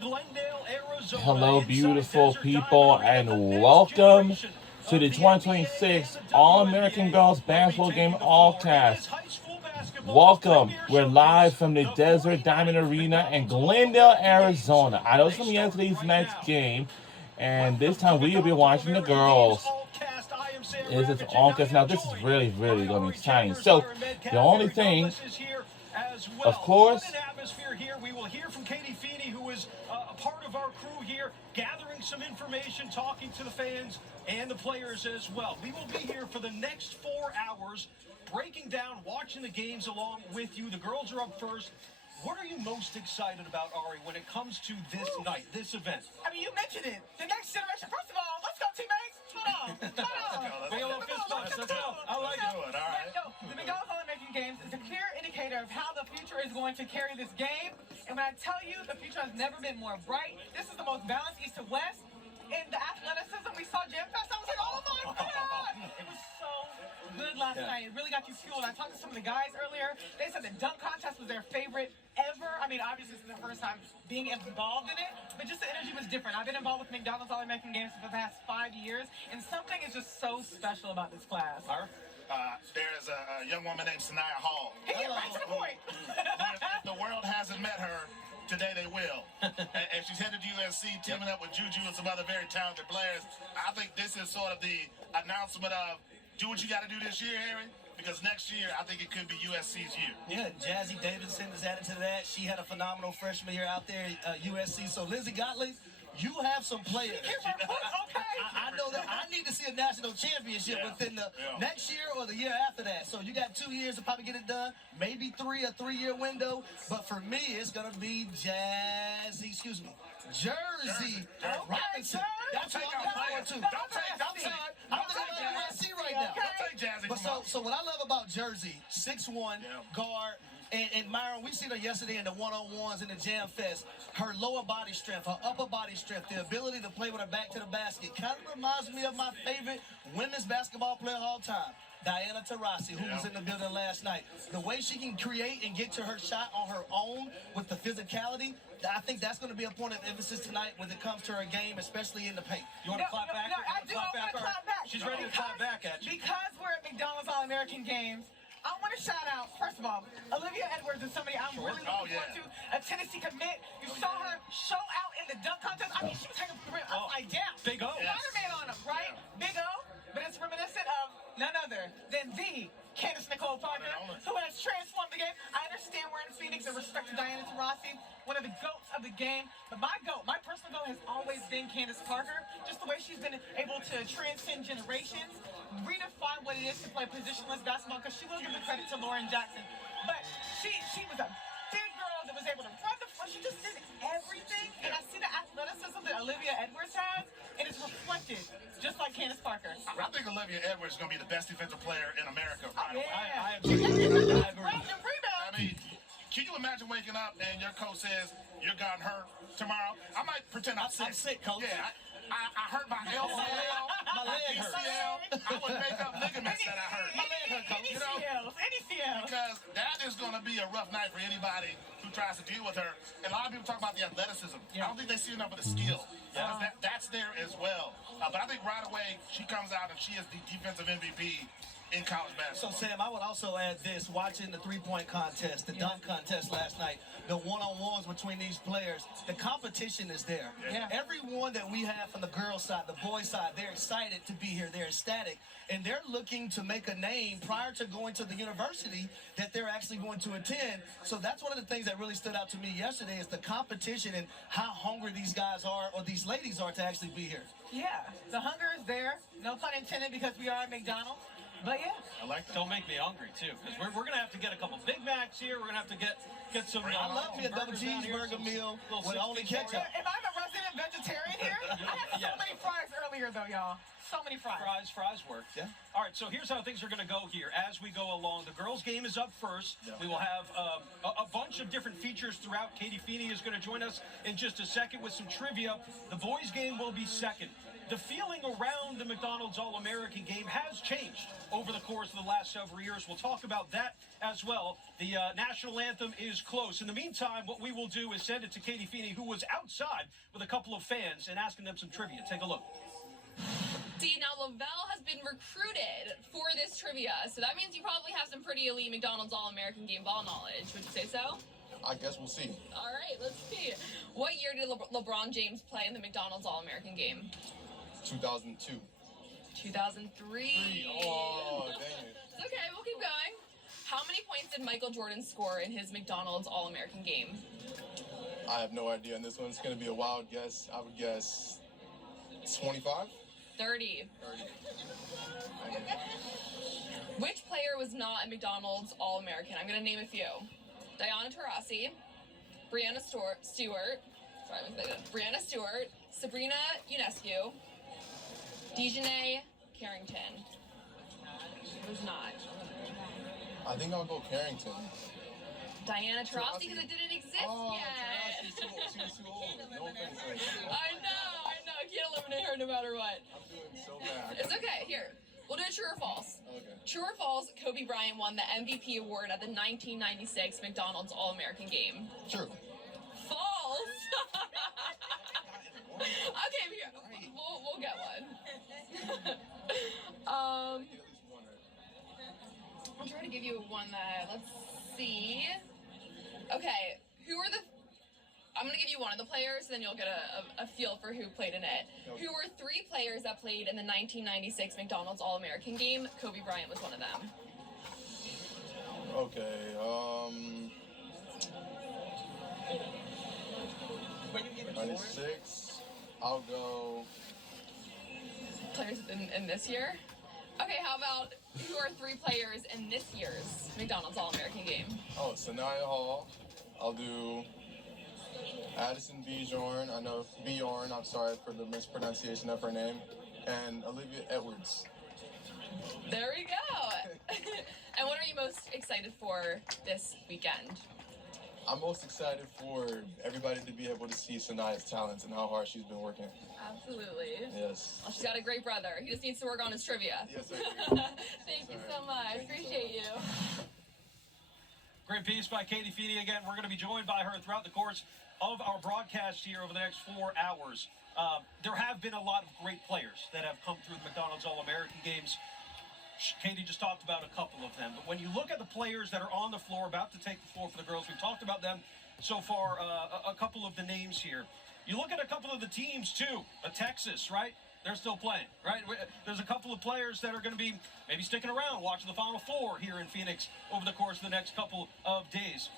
Glendale, Arizona. Hello, beautiful people, and welcome to the 2026 All-American Girls Basketball Game All-Cast. Welcome. We're live from the Desert Diamond Arena in Glendale, Arizona. I know it's from yesterday's night's game, and this time we will be watching the girls. It's all-cast. Now, this is really going to be exciting. So, the only thing, of course, we will hear from Katie Feeney, who is a part of our crew here, gathering some information, talking to the fans and the players as well. We will be here for the next 4 hours, breaking down, watching the games along with you. The girls are up first. What are you most excited about, Ari, when it comes to this night, this event? I mean, you mentioned it. The next generation. First of all, let's go, teammates. Hold on. Big old fist bumps. Let's go. I like it. All right. The McDonald's All-American Games is a clear indicator of how the future is going to carry this game. And when I tell you the future has never been more bright, this is the most balanced east to west. In the athleticism we saw Jam Fest, I was like, oh my God! It was so good last night. It really got you fueled. I talked to some of the guys earlier. They said the dunk contest was their favorite ever. I mean, obviously, this is the first time being involved in it, but just the energy was different. I've been involved with McDonald's All-American Games for the past 5 years, and something is just so special about this class. There is a young woman named Sanaya Hall. He get right to the point. If the world hasn't met her, today they will. And she's headed to USC, teaming up with Juju and some other very talented players. I think this is sort of the announcement of do what you got to do this year, Harry, because next year I think it could be USC's year. Yeah, Jazzy Davidson is added to that. She had a phenomenal freshman year out there at USC. So, Lizzie Gottlieb, you have some players. I know that I need to see a national championship within the next year or the year after that. So you got 2 years to probably get it done, maybe a 3-year window. But for me, it's gonna be Jersey Robinson. That's what I'm looking forward to. I'm looking at USC right now. Don't take Jazzy. But so what I love about Jersey, 6'1", guard. And Myron, we seen her yesterday in the one-on-ones in the Jam Fest. Her lower body strength, her upper body strength, the ability to play with her back to the basket kind of reminds me of my favorite women's basketball player of all time, Diana Taurasi, who was in the building last night. The way she can create and get to her shot on her own with the physicality, I think that's going to be a point of emphasis tonight when it comes to her game, especially in the paint. You want to clap back? No, I do want to clap back. She's ready to clap back at you. Because we're at McDonald's All-American Games, I want to shout out, first of all, Olivia Edwards is somebody I'm really looking forward to, a Tennessee commit. You saw her show out in the dunk contest. I mean, she was taking the rim upside down. Big O. Spider-Man on him, right? Big O, but it's reminiscent of none other than the Candace Nicole Parker, who has transformed the game. I understand we're in Phoenix and respect to Diana Taurasi, one of the GOATs of the game. But my GOAT, my personal GOAT has always been Candace Parker. Just the way she's been able to transcend generations, redefine what it is to play positionless basketball, because she will give the credit to Lauren Jackson. But she was a big girl that was able to run the floor. She just did everything. And I see the athleticism that Olivia Edwards has, and it's reflected just like Candace Parker. I think Olivia Edwards is going to be the best defensive player in America right away. I agree. I mean, can you imagine waking up and your coach says you're gotten hurt tomorrow? I might pretend I'm sick, coach. Yeah, I hurt my elbow, My leg hurt. ACL. I would make up ligaments that I hurt. My leg hurt, coach. Any CLs. Because that is going to be a rough night for anybody who tries to deal with her. And a lot of people talk about the athleticism. I don't think they see enough of the skill. That's there as well. But I think right away she comes out and she is the defensive MVP in college basketball. So, Sam, I would also add this. Watching the three-point contest, the dunk contest last night, the one-on-ones between these players, the competition is there. Everyone that we have from the girls' side, the boys' side, they're excited to be here. They're ecstatic. And they're looking to make a name prior to going to the university that they're actually going to attend. So that's one of the things that really stood out to me yesterday is the competition and how hungry these guys are, or these ladies are, to actually be here. Yeah, the hunger is there. No pun intended, because we are at McDonald's. But yeah. I like that. Don't make me hungry, too, because we're going to have to get a couple Big Macs here. We're going to have to get some I love me a double cheeseburger meal with only ketchup. Am I the resident vegetarian here? I had so many fries earlier, though, y'all. So many fries. Fries work. Yeah. All right, so here's how things are going to go here as we go along. The girls' game is up first. We will have a bunch of different features throughout. Katie Feeney is going to join us in just a second with some trivia. The boys' game will be second. the feeling around the McDonald's All-American game has changed over the course of the last several years. We'll talk about that as well. The national anthem is close. In the meantime, what we will do is send it to Katie Feeney, who was outside with a couple of fans and asking them some trivia. Take a look. See, now Lavelle has been recruited for this trivia, so that means you probably have some pretty elite McDonald's All-American game ball knowledge. Would you say so? I guess we'll see. All right, let's see. What year did LeBron James play in the McDonald's All-American game? 2002. 2003. Oh, dang it. It's okay, we'll keep going. How many points did Michael Jordan score in his McDonald's All-American game? I have no idea on this one. It's going to be a wild guess. I would guess 25? 30. 30. Which player was not a McDonald's All-American? I'm going to name a few. Diana Taurasi, Brianna Stewart, Brianna Stewart, Sabrina Ionescu, Dejanay Carrington. Who's not? I think I'll go Carrington. Diana Taurasi, because it didn't exist yet. She's too old. No offense. I know. Can't eliminate her no matter what. I'm doing so bad. It's okay. Here, we'll do it true or false. Okay. True or false, Kobe Bryant won the MVP award at the 1996 McDonald's All-American game. True. False. Okay, we'll get one. I'm trying to give you one that, let's see. Okay, I'm going to give you one of the players, then you'll get a feel for who played in it. Okay. Who were 3 players that played in the 1996 McDonald's All-American game? Kobe Bryant was one of them. Okay, 96. I'll go. Players in this year? Okay, how about who are 3 players in this year's McDonald's All-American game? Oh, Sanaya Hall. I'll do Addison Bjorn. I know Bjorn. I'm sorry for the mispronunciation of her name. And Olivia Edwards. There we go. And what are you most excited for this weekend? I'm most excited for everybody to be able to see Sanaya's talents and how hard she's been working. Absolutely. Yes. Well, she's got a great brother. He just needs to work on his trivia. Yes, I do. Thank you so much. Appreciate you. Great piece by Katie Feeney. Again, we're going to be joined by her throughout the course of our broadcast here over the next 4 hours. There have been a lot of great players that have come through the McDonald's All-American games. Katie just talked about a couple of them. But when you look at the players that are on the floor, about to take the floor for the girls, we've talked about them so far, a couple of the names here. You look at a couple of the teams, too. Texas, right? They're still playing, right? There's a couple of players that are going to be maybe sticking around, watching the Final Four here in Phoenix over the course of the next couple of days.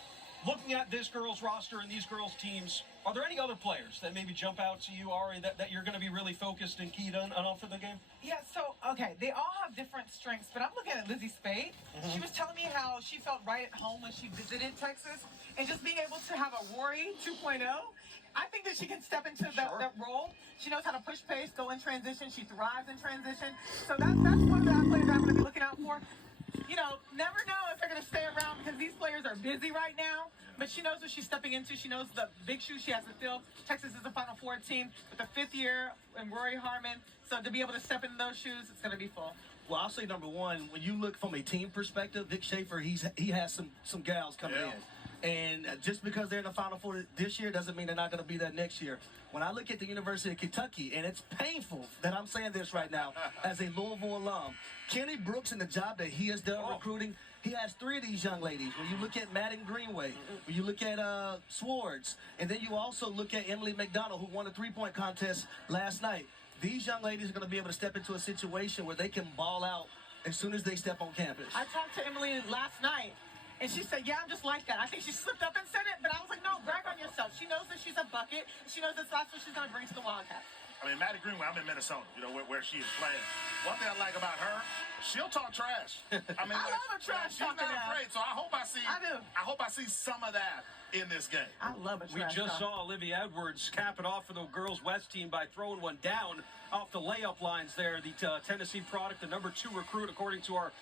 Looking at this girls' roster and these girls' teams, are there any other players that maybe jump out to you, Ari, that you're going to be really focused and keyed on for the game? Yeah, so, okay, they all have different strengths, but I'm looking at Lizzie Spade. She was telling me how she felt right at home when she visited Texas, and just being able to have a Rory 2.0, I think that she can step into that role. She knows how to push pace, go in transition. She thrives in transition. So that's one of the players that I'm going to be looking out for. You know, never know if they're going to stay around because these players are busy right now. But she knows what she's stepping into. She knows the big shoes she has to fill. Texas is a Final Four team with the 5th year and Rory Harmon. So to be able to step into those shoes, it's going to be full. Well, I'll say number one, when you look from a team perspective, Vic Schaefer, he has some gals coming in. And just because they're in the Final Four this year doesn't mean they're not going to be there next year. When I look at the University of Kentucky, and it's painful that I'm saying this right now as a Louisville alum, Kenny Brooks and the job that he has done recruiting, he has 3 of these young ladies. When you look at Madden Greenway, when you look at Swartz, and then you also look at Emily McDonald, who won the 3-point contest last night. These young ladies are going to be able to step into a situation where they can ball out as soon as they step on campus. I talked to Emily last night, and she said, yeah, I'm just like that. I think she slipped up and said it, but I was like, no, brag on yourself. She knows that she's a bucket. She knows that's what she's going to bring to the Wildcats. I mean, Maddie Greenway, I'm in Minnesota, you know, where she is playing. One thing I like about her, she'll talk trash. I mean, I love a trash she's not talking afraid, so I hope I see some of that in this game. I love it. We just saw Olivia Edwards cap it off for the girls' West team by throwing one down off the layup lines there. The Tennessee product, the number 2 recruit, according to our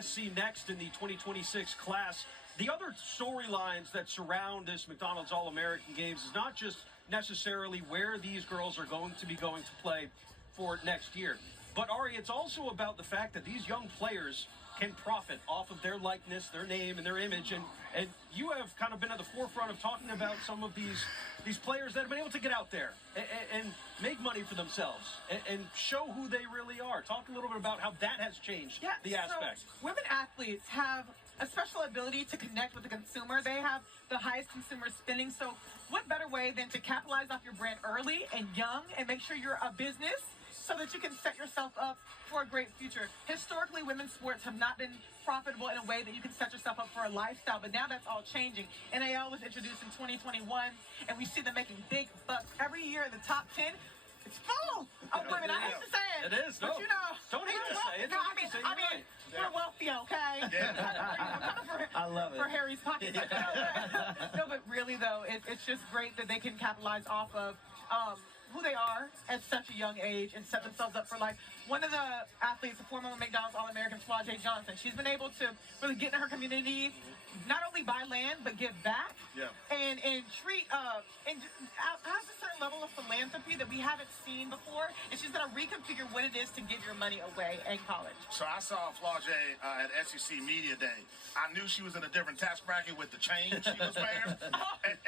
SC Next in the 2026 class. The other storylines that surround this McDonald's All-American Games is not just necessarily where these girls are going to play, for next year. But Ari, it's also about the fact that these young players can profit off of their likeness, their name, and their image. And you have kind of been at the forefront of talking about some of these players that have been able to get out there and make money for themselves and show who they really are. Talk a little bit about how that has changed the aspect. So women athletes have a special ability to connect with the consumer. They have the highest consumer spending. So what better way than to capitalize off your brand early and young and make sure you're a business so that you can set yourself up for a great future. Historically, women's sports have not been profitable in a way that you can set yourself up for a lifestyle, but now that's all changing. NAL was introduced in 2021, and we see them making big bucks every year in the top 10. It's full of women. I hate to say it. It is, but no. you know, Don't hate to say it. No, I mean, we're wealthy, okay? I love it. For Harry's pockets. No, but really though, it's just great that they can capitalize off of who they are at such a young age and set themselves up for life. One of the athletes, the former McDonald's All-American, Flau'jae Johnson, she's been able to really get in her community, not only buy land, but give back and treat, and has a certain level of philanthropy that we haven't seen before. And she's going to reconfigure what it is to give your money away in college. So I saw Flau'jae at SEC Media Day. I knew she was in a different tax bracket with the chain she was wearing.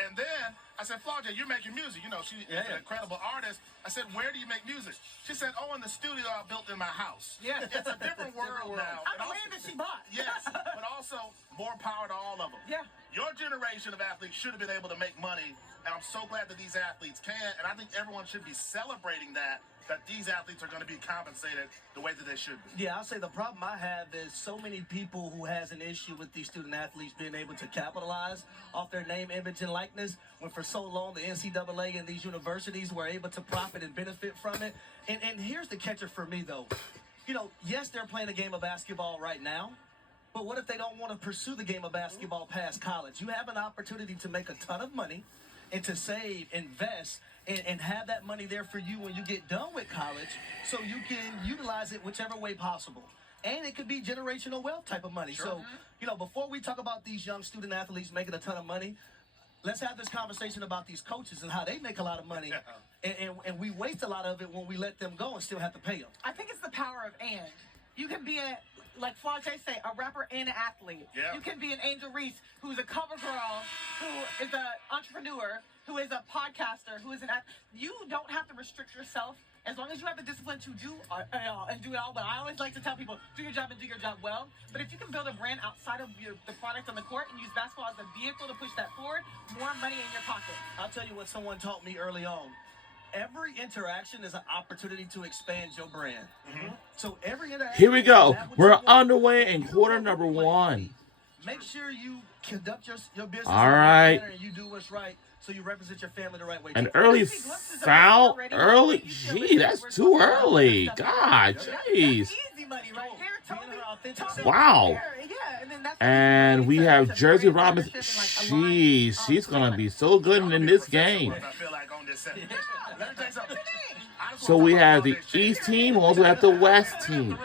and then I said, Flau'jae, you're making music. You know, she's an incredible artist. I said, where do you make music? She said, oh, in the studio I built in my house. Yeah. It's a different world now. I'm the land that she bought. Yes, but also more power to all of them. Yeah. Your generation of athletes should have been able to make money, and I'm so glad that these athletes can, and I think everyone should be celebrating that these athletes are going to be compensated the way that they should be. Yeah, I'll say the problem I have is so many people who has an issue with these student athletes being able to capitalize off their name, image, and likeness, when for so long the NCAA and these universities were able to profit and benefit from it. And here's the catcher for me, though. You know, yes, they're playing a game of basketball right now, but what if they don't want to pursue the game of basketball past college? You have an opportunity to make a ton of money and to save, invest, and have that money there for you when you get done with college so you can utilize it whichever way possible. And it could be generational wealth type of money. Sure. So, you know, before we talk about these young student athletes making a ton of money, let's have this conversation about these coaches and how they make a lot of money. And we waste a lot of it when we let them go and still have to pay them. I think it's the power of and. You can be like Flau'jae say, a rapper and an athlete. Yeah. You can be an Angel Reese, who's a cover girl, who is an entrepreneur, who is a podcaster, who is an you don't have to restrict yourself as long as you have the discipline to do and do it all well. I always like to tell people, do your job and do your job well. But if you can build a brand outside of the product on the court and use basketball as a vehicle to push that forward, more money in your pocket. I'll tell you what someone taught me early on. Every interaction is an opportunity to expand your brand. So every interaction. Here we go. We're underway in quarter number one. Make sure you conduct your business. All right. And you do what's right, so you represent your family the right way. An early foul. Early. Gee, that's too early. God, jeez. Easy money right there, Tony. Wow. And we have Jersey Robinson. Jeez, she's going to be so good in this game. I feel like on this set. Let me tell you something. So we have the East team, we also have the West team.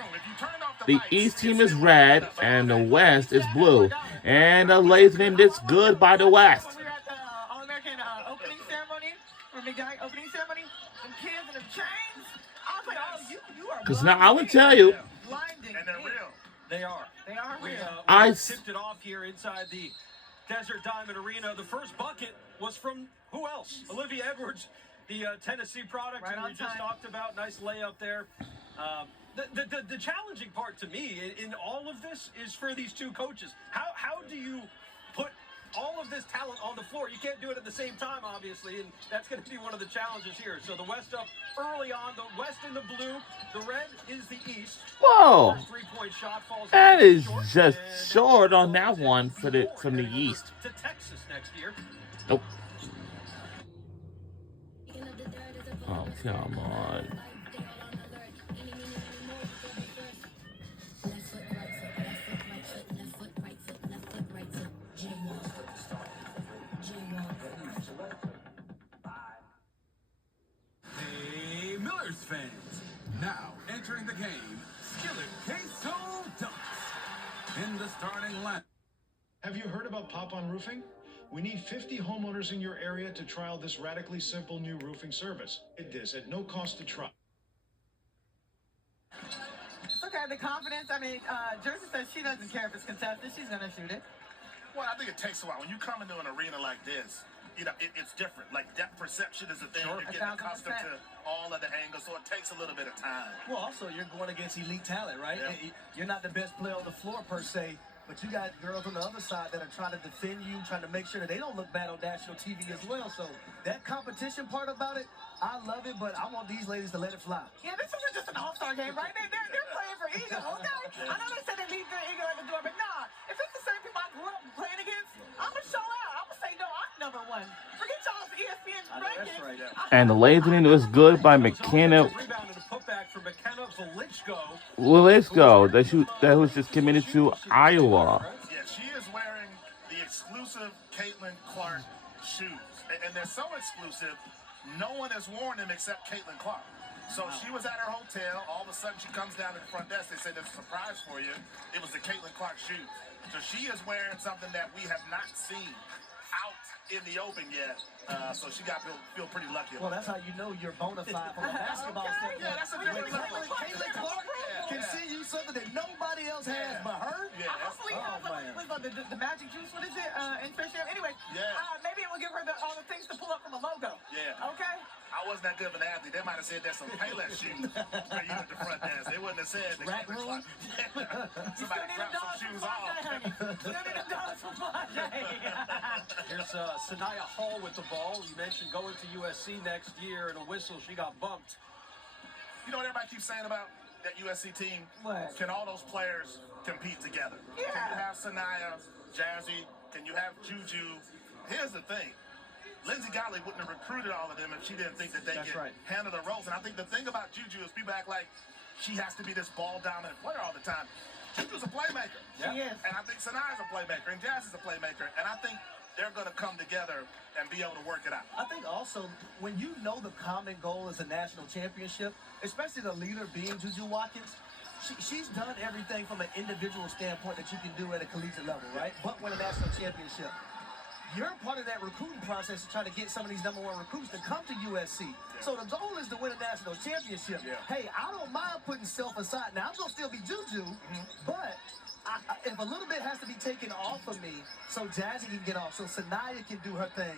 The East team is red, and the West is blue. And the ladies named it's good by the West. When we were at the All-American opening ceremony, or McDonald's opening ceremony, them kids and them chains, I was like, oh, you are Because now I would tell you, blinding. And they're real. They are. They are We I tipped it off here inside the Desert Diamond Arena. The first bucket was from who else? Olivia Edwards, the Tennessee product Right who on we just time. talked about. Nice layup there. The challenging part to me in all of this is for these two coaches. How do you put all of this talent on the floor? You can't do it at the same time, obviously, and that's going to be one of the challenges here. So the West up early on, the West in the blue, the red is the East. whoa, First three-point shot falls that in is short, just and short on that one for the East. To Texas next year. Nope. Oh, come on. Hey, Millers fans. Now entering the game, Skillet Queso Dunks. In the starting line. Have you heard about Pop-On Roofing? We need 50 homeowners in your area to trial this radically simple new roofing service. It is at no cost to try. the confidence. I mean, Jersey says she doesn't care if it's contested. She's going to shoot it. Well, I think it takes a while. When you come into an arena like this, you know, it's different. Like, depth perception is a thing. Sure. You're getting accustomed to all of the angles, so it takes a little bit of time. Well, also, you're going against elite talent, right? Yeah. You're not the best player on the floor, per se, but you got girls on the other side that are trying to defend you, trying to make sure that they don't look bad on national TV as well. So that competition part about it, I love it, but I want these ladies to let it fly. Yeah, this isn't just an all-star game, right? They're playing for ego, okay? I know they said they leave their ego at the door, but nah, if it's the same people I grew up playing against, I'm going to show out. I'm going to say, no, I'm number one. Forget y'all's ESPN rankings. That's right, yeah. And the ladies in it was good by McKenna Rebound and a putback for McKenna Velichko. Willisco that was just committed to Iowa. Yeah, she is wearing the exclusive Caitlin Clark shoes. And they're so exclusive, no one has worn them except Caitlin Clark. So she was at her hotel. All of a sudden, she comes down to the front desk. They said, there's a surprise for you. It was the Caitlin Clark shoes. So she is wearing something that we have not seen out in the open yet. So she got to feel pretty lucky. Well, that's how you know you're bona fide from a basketball standpoint. Yeah, that's a good When Caitlin Clark can see you something that nobody else has but her. Yeah, Hopefully, the magic juice, what is it? In fish shell? Anyway, maybe it will give her all the things to pull up from a logo. Yeah. Okay? I wasn't that good of an athlete. They might have said there's some Payless shoes for you at the front desk. They wouldn't have said the Rack Caitlin room? Clark. Somebody dropped some shoes off. Here's Sanaya Hall with the ball. You mentioned going to USC next year, and a whistle. She got bumped. You know what everybody keeps saying about that USC team? What? Can all those players compete together? Yeah. Can you have Sanaya, Jazzy? Can you have Juju? Here's the thing. Lindsey Gottlieb wouldn't have recruited all of them if she didn't think that they could handle the roles. And I think the thing about Juju is people act like she has to be this ball-dominant player all the time. Juju's a playmaker. She is. And I think Sanaya's a playmaker, and Jazz is a playmaker. And I think they're going to come together and be able to work it out. I think also, when you know the common goal is a national championship, especially the leader being Juju Watkins, she's done everything from an individual standpoint that you can do at a collegiate level, right? But win a national championship. You're part of that recruiting process to try to get some of these #1 recruits to come to USC. So the goal is to win a national championship. Hey, I don't mind putting self aside. Now, I'm going to still be Juju, but if a little bit has to be taken off of me so Jazzy can get off, so Sanaya can do her thing,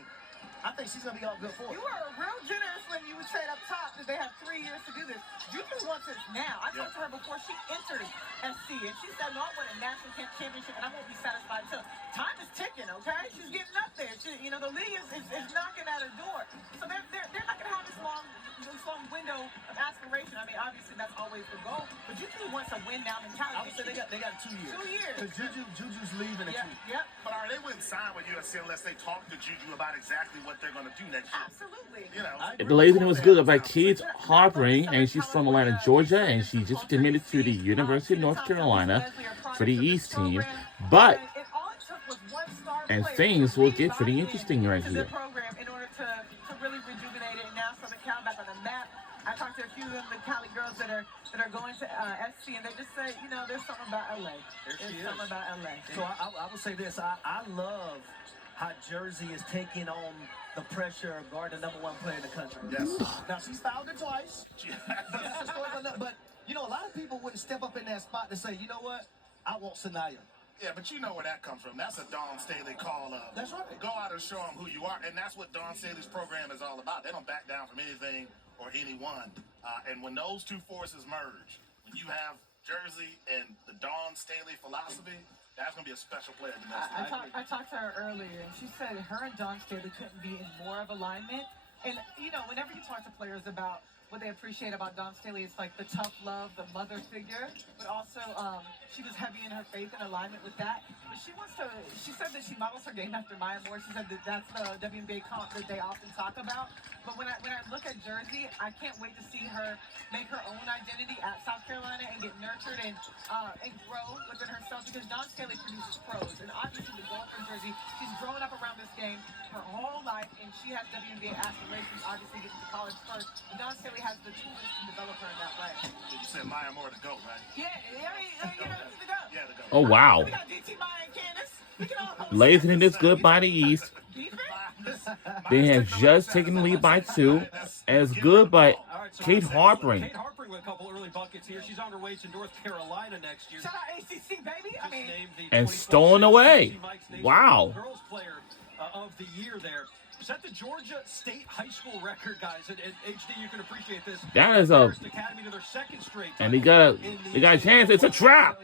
I think she's going to be all good for it. You were real generous when you said up top that they have 3 years to do this. Juju wants it now. I talked to her before she entered SC, and she said, no, I want a national championship, and I won't be satisfied until time is ticking, okay? She's getting up there. The league is knocking at her door. So they're not going to have this long window of aspiration. I mean, obviously, that's always the goal, but Juju wants a win now mentality. I would say they got 2 years. 2 years. Because Juju's leaving in 2 years. Yep. But they wouldn't sign with USC unless they talk to Juju about exactly what they're going to do next year. Absolutely. You know, The lady was good by Kate Harpering, and she's from Atlanta, Georgia, and she just committed to the University of North Carolina for the East team. But and things will get pretty interesting right here. Program in order to really rejuvenate it, and now Southern Cal back on the map. I talked to a few of the Cali girls that are going to SC, and they just say, there's something about LA. There's something about LA. So I will say this: I love how Jersey is taking on the pressure of guarding the #1 player in the country. Yes. Now she's fouled it twice. But a lot of people wouldn't step up in that spot to say, you know what, I want Sanaya. Yeah, but you know where that comes from. That's a Dawn Staley call of. That's right. Go out and show them who you are, and that's what Dawn Staley's program is all about. They don't back down from anything or anyone. And when those two forces merge, when you have Jersey and the Dawn Staley philosophy, that's going to be a special player. I talked to her earlier, and she said her and Dawn Staley couldn't be in more of alignment. And, whenever you talk to players about what they appreciate about Dawn Staley, it's like the tough love, the mother figure, but also she was heavy in her faith and alignment with that. But she said that she models her game after Maya Moore. She said that that's the WNBA comp that they often talk about. But when I look at Jersey, I can't wait to see her make her own identity at South Carolina and get nurtured and grow within herself, because Dawn Staley produces pros. And obviously the goal for Jersey, she's grown up around this game her whole life, and she has WNBA aspirations, obviously getting to college first. And Dawn Staley has the tools to develop her in that way. You said Maya Moore to go, right? Yeah, she's the go. Yeah, to go. Oh wow! We got DT Maya and Candace. Ladies in this good by the East. Defense? They have just taken the lead by 2. As good by All right, so Kate Kate Harpering. Harpering with a couple early buckets here. She's on her way to North Carolina next year. Shout out ACC, baby. I mean, And stolen away. Wow. Girls player of the year there. Set the Georgia State high school record, guys. And HD, you can appreciate this. That is a, Academy to their second straight. and they got a chance. It's a trap.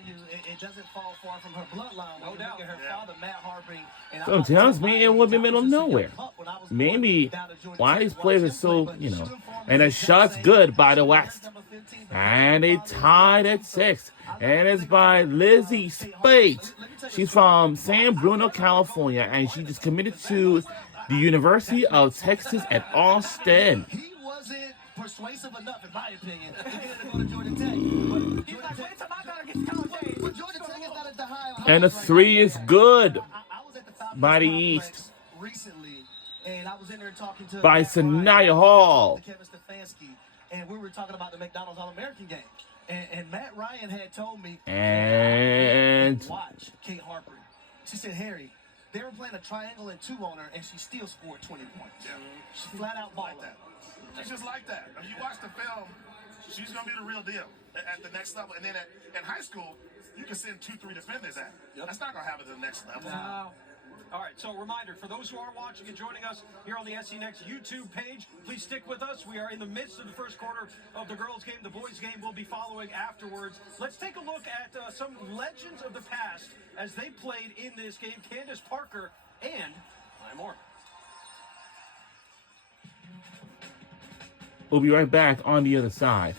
It doesn't fall far from her bloodline. No doubt. Her father, Matt Harpering. And So tells me it would be middle of nowhere. Maybe why these players are so, and a shot's good by the West. And they tied at 6. And it's by Lizzie Spate. She's from San Bruno, California, and she just committed to the University of Texas at Austin. He wasn't persuasive enough, in my opinion, to go to Georgia Tech. he's like, wait till my daughter gets to college age. But Georgia Tech is not at the high. And the 3 is good I was at the Falcons by the complex East. recently, and I was in there talking to By Matt Ryan, Sanaya Hall. Kevin Stefanski, and we were talking about the McDonald's All-American game. And Matt Ryan had told me, And watch Kate Harper. She said, Harry, they were playing a triangle and 2 on her, and she still scored 20 points. Yeah. She flat out Like balled that. She's just like that. I mean, you watch the film, she's going to be the real deal at the next level. And then in high school, you can send 2-3 defenders at her. That's not going to happen at the next level. No. All right, so reminder, for those who are watching and joining us here on the SC Next YouTube page, please stick with us. We are in the midst of the first quarter of the girls' game. The boys' game will be following afterwards. Let's take a look at some legends of the past as they played in this game. Candace Parker and Maya Moore. we'll be right back on the other side.